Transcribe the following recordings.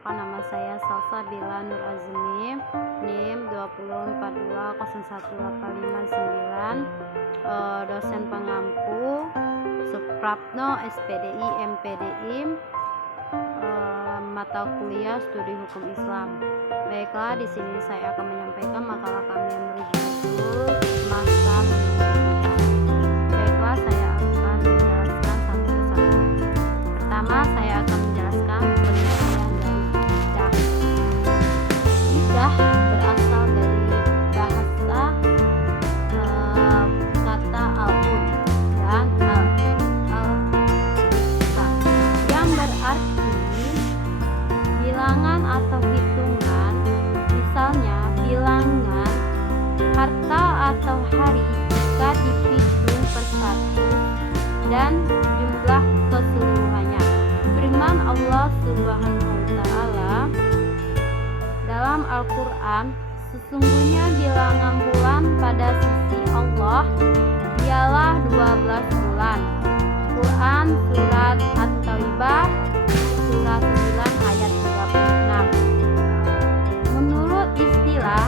Nama saya Salsabila Nur Azmi, NIM 2042018559, dosen pengampu Suprapno SPDI MPDI, mata kuliah Studi Hukum Islam. Baiklah, di sini saya akan menyampaikan makalah kami yang berjudul Masa Menunggu Hijrah. Baiklah, saya akan menjelaskan satu persatu. Pertama, saya akan menjelaskan pengertian dari hijrah. Hijrah berasal dari bahasa kata al-ud dan yang berarti bilangan atau hitungan, misalnya bilangan harta atau hari jika dihitung persatu dan jumlah keseluruhannya. Firman Allah Subhanahu wa Ta'ala dalam Al-Quran, sesungguhnya bilangan bulan pada sisi Allah ialah 12 bulan. Quran Surat At-Taubah Surah 9 ayat 36. Menurut istilah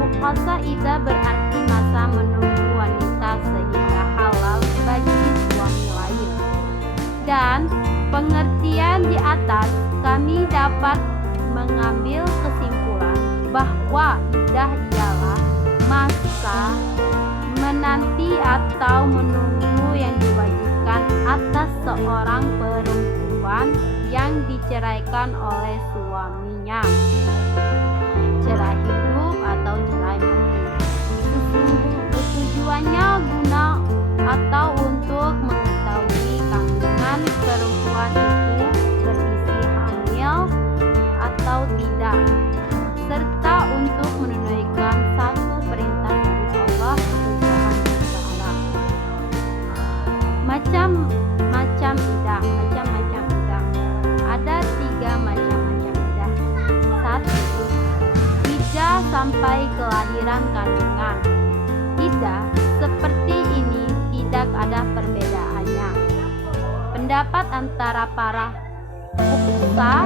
Muqasa Ida berarti masa menunggu wanita sehingga halal bagi suami lain. Dan pengertian di atas kami dapat mengambil kesimpulan bahwa iddah ialah masa menanti atau menunggu yang diwajibkan atas seorang perempuan yang diceraikan oleh suaminya, cerai hidup atau cerai mati. Tujuannya guna atau untuk mengetahui kandungan perempuan itu berisi hamil atau tidak, serta untuk menunaikan satu perintah dari Allah Subhanahu wa Ta'ala. Macam-macam idah. Ada 3 macam-macam idah. 1. Idah sampai kelahiran kandungan. Idah seperti ini tidak ada perbedaannya. Pendapat antara para fuqaha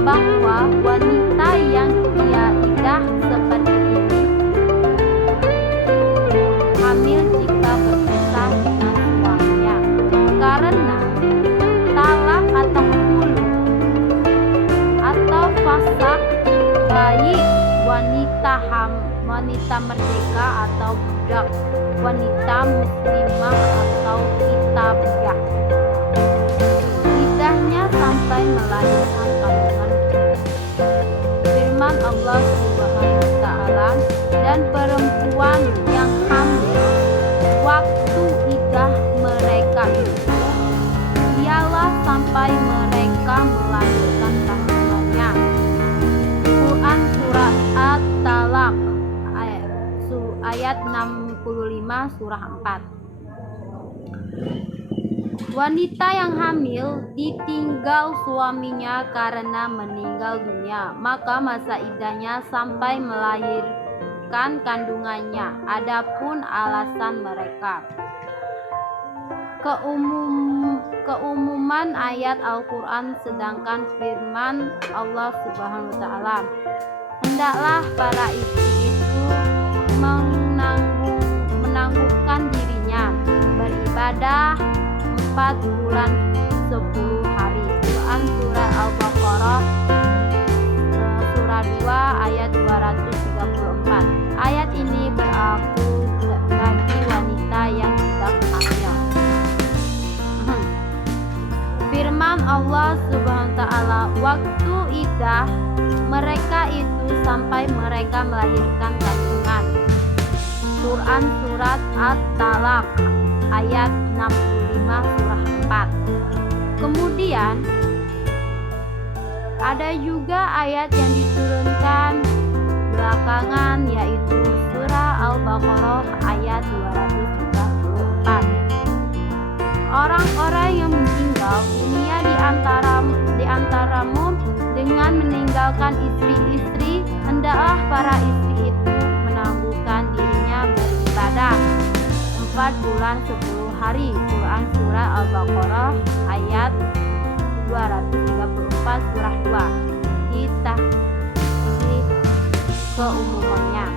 bahwa wanita yang ia idah seperti ini hamil jika berpisah dengan suaminya, karena talak atau hulu atau fasak, baik wanita merdeka atau budak, wanita muslimah atau kitabiyah. Idahnya sampai melahirkan kandungan. Firman Allah Subhanahu wa Ta'ala, dan perempuan yang hamil waktu idah mereka itu ialah sampai mereka melahirkan kandungannya. Quran Surat At-Talaq ayat 65 surah 4. Wanita yang hamil ditinggal suaminya karena meninggal dunia, maka masa iddahnya sampai melahirkan kandungannya. Adapun alasan mereka, keumuman ayat Al-Quran, sedangkan firman Allah Subhanahu wa Ta'ala, hendaklah para istri itu menangguhkan dirinya beribadah 4 bulan 10 hari. Quran Surah Al-Baqarah Surah 2 ayat 234. Ayat ini berlaku bagi wanita yang tidak hamil. Firman Allah Subhanahu wa Ta'ala, waktu iddah mereka itu sampai mereka melahirkan kandungan. Quran Surat At-Talaq ayat 65 surah 4. Kemudian ada juga ayat yang diturunkan belakangan, yaitu surah Al-Baqarah ayat 234. Orang-orang yang meninggal dunia di antaramu dengan meninggalkan istri-istri, hendaklah para istri itu menangguhkan dirinya beribadah 4 bulan 10 hari. Quran Surah Al-Baqarah ayat 234. berupa surah 2 di tahqiq keumumannya.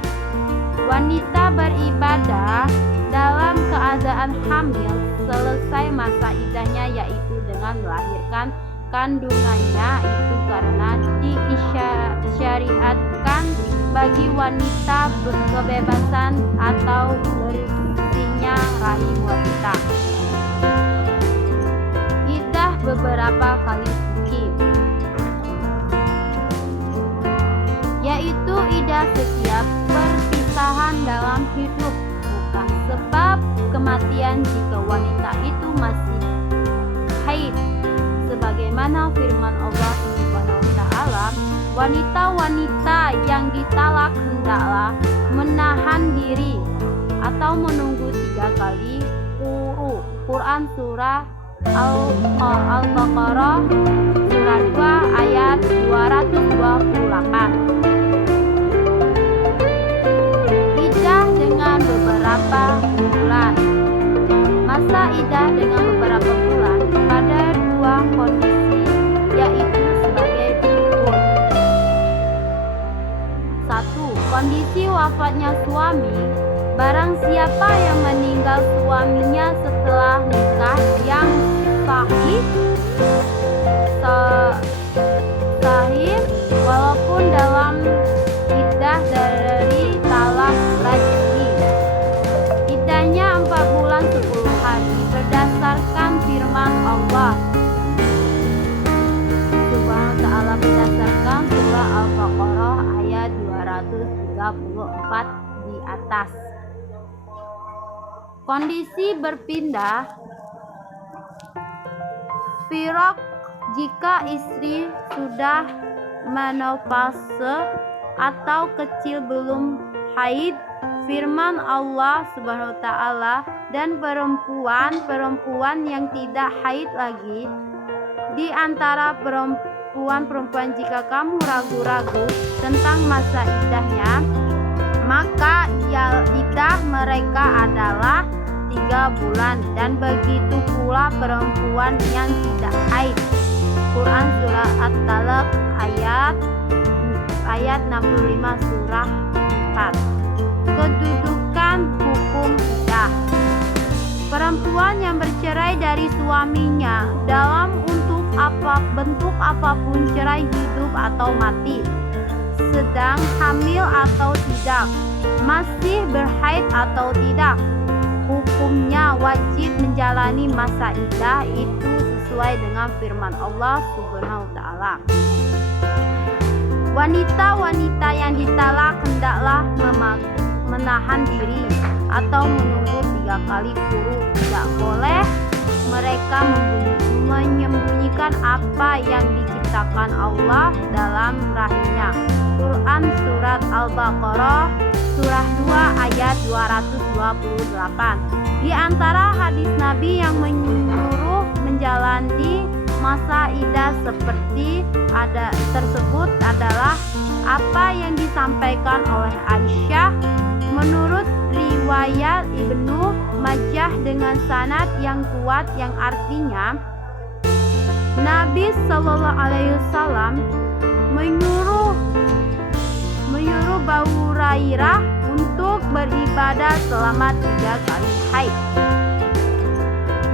Wanita beribadah dalam keadaan hamil selesai masa iddahnya, yaitu dengan melahirkan kandungannya, itu karena disyariatkan bagi wanita kebebasan atau bersihnya rahim wanita. Iddah beberapa kali suci, yaitu iddah setiap perpisahan dalam hidup, bukan sebab kematian jika wanita itu masih haid, sebagaimana firman Allah Subhanahu wa taala, wanita-wanita yang ditalak hendaklah menahan diri atau menunggu 3 kali quru. Quran surah Al-Baqarah surah 2 ayat 228. Iddah dengan beberapa bulan. Masa iddah dengan beberapa bulan pada 2 kondisi, yaitu sebagai berikut. 1. Kondisi wafatnya suami. Barang siapa yang meninggal suaminya setelah nikah yang sahih walaupun dalam iddah dari talak raj'i, iddahnya 4 bulan 10 hari berdasarkan firman Allah Subhanahu wa taala, berdasarkan surah Al-Baqarah ayat 234 di atas. Kondisi berpindah. Firaq jika istri sudah menopause atau kecil belum haid. Firman Allah Subhanahu wa taala, dan perempuan yang tidak haid lagi di antara perempuan jika kamu ragu-ragu tentang masa iddahnya, maka iddah mereka adalah 3 bulan, dan begitu pula perempuan yang tidak haid. Quran surah At-Talaq ayat 65 surah 4. Kedudukan hukum iddah. Perempuan yang bercerai dari suaminya dalam bentuk apapun, cerai hidup atau mati, sedang hamil atau tidak, masih berhaid atau tidak, hukumnya wajib menjalani masa iddah itu sesuai dengan firman Allah Subhanahu wa taala. Wanita-wanita yang ditalak hendaklah menahan diri atau menunggu 3 kali quru. Tidak boleh mereka menyembunyikan apa yang diciptakan Allah dalam rahimnya. Quran surat Al-Baqarah surah 2 ayat 228. Di antara hadis Nabi yang menyuruh menjalani masa iddah seperti tersebut adalah apa yang disampaikan oleh Aisyah menurut riwayat Ibnu Majah dengan sanad yang kuat, yang artinya Nabi Shallallahu Alaihi Wasallam menyuruh Abu Hurairah untuk beribadah selama 3 kali haid.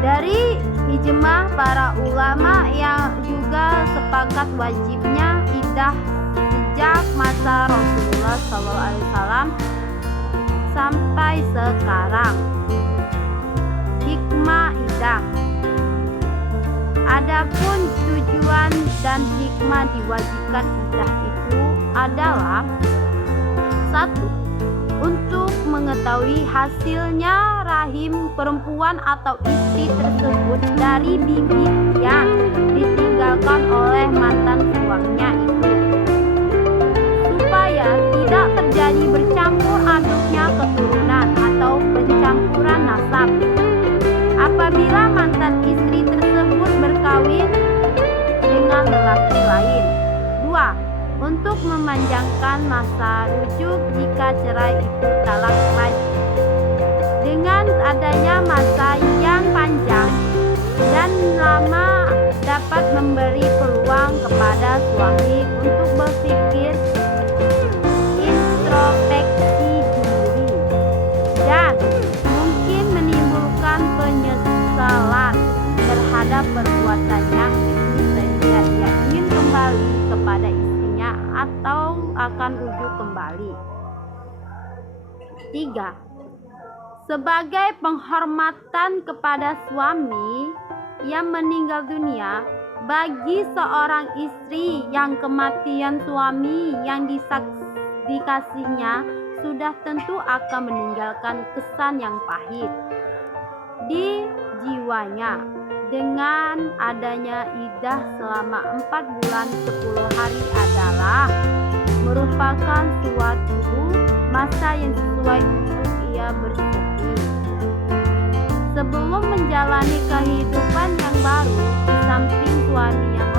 Dari ijma para ulama yang juga sepakat wajibnya iddah sejak masa Rasulullah SAW sampai sekarang. Hikmah iddah. Adapun tujuan dan hikmah diwajibkan iddah itu adalah: 1. Untuk mengetahui hasilnya rahim perempuan atau istri tersebut dari bibit yang ditinggalkan oleh mantan suaminya itu, supaya tidak terjadi bercampur aduknya keturunan atau pencampuran nasab apabila mantan istri tersebut berkawin dengan lelaki lain. 2. Untuk memanjangkan masa rujuk jika cerai itu talak raj'i. Dengan adanya masa yang panjang dan lama dapat memberi peluang kepada suami untuk berpikir, introspeksi diri, dan mungkin menimbulkan penyesalan terhadap perbuatannya sehingga ia ingin kembali kepada istrinya atau akan rujuk kembali. 3. Sebagai penghormatan kepada suami yang meninggal dunia, bagi seorang istri yang kematian suami yang dikasihnya sudah tentu akan meninggalkan kesan yang pahit di jiwanya. Dengan adanya iddah selama 4 bulan 10 hari adalah merupakan suatu masa yang sesuai untuk ia bersedih. Sebelum menjalani kehidupan yang baru di samping suami yang